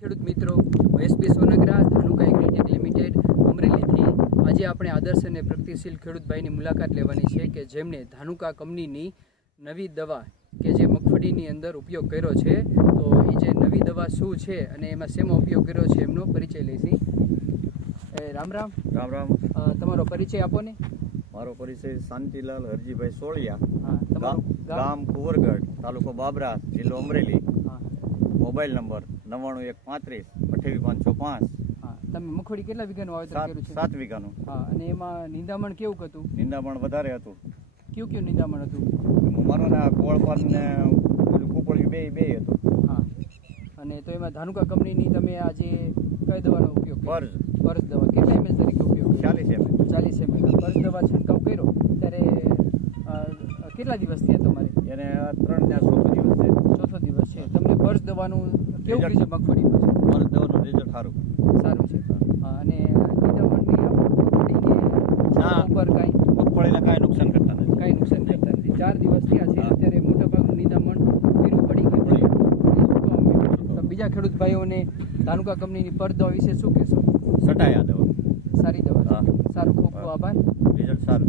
ખેડૂત મિત્રો, SB Songara Dhanuka agritech limited અમરેલીથી આજે આપણે આદર્શ અને પ્રગતિશીલ ખેડૂતભાઈની મુલાકાત લેવાની છે કે જેમણે ધાનુકા કંપનીની નવી દવા કે જે મગફળીની અંદર ઉપયોગ કર્યો છે. તો એ જે નવી દવા શું છે અને એમાં શેમાં ઉપયોગ કર્યો છે એમનો પરિચય લઈશી. રામ રામ. રામ રામ. તમારો પરિચય આપો ને. મારો પરિચય શાંતિલાલ હરજીભાઈ સોળિયા. હા, તમારું ગામ કુંવરગઢ, તાલુકો બાબરા, જિલ્લો અમરેલી. હા, મોબાઈલ નંબર 9915382505. હા. તમે મગફળી કેટલા વીઘાનું વાવેતર કર્યું છે? 7 વીઘાનું. હા, અને એમાં નિંદામણ કેવું હતું? નિંદામણ વધારે હતું. કયું નિંદામણ હતું? મારો ને કોળપાન ને કુપળિયું બે હતું. હા, અને તો એમાં ધાનુકા કંપનીની તમે આજે કઈ દવાનો ઉપયોગ કર્યો? પરસ દવા. કેટલા એમએલ તરીકે ઉપયોગ કર્યો? 40 ml. પરસ દવા છંટકાવ કર્યો ત્યારે કેટલા દિવસ થયા તમારે? એને 3 ને 4 દિવસ છે. ચોથો દિવસ છે. તમને પરસ દવાનું કેવું છે મગફળીમાં? પરસ દવાનું રિઝલ્ટ સારું છે. હા, અને નિંદામણની મગફળીને ઉપર મગફળીને કાંઈ નુકસાન કરતા નથી. 4 દિવસ થયા છે. અત્યારે મોટાભાગનું નિંદામણ પીરું પડી ગયું છે. તો બીજા ખેડૂત ભાઈઓને ધાનુકા કંપનીની પર દવા વિશે શું કહેશો? સટાયા દવા સારી દવા. હા. સારું, ખૂબ ખૂબ આભાર. રિઝલ્ટ સારું.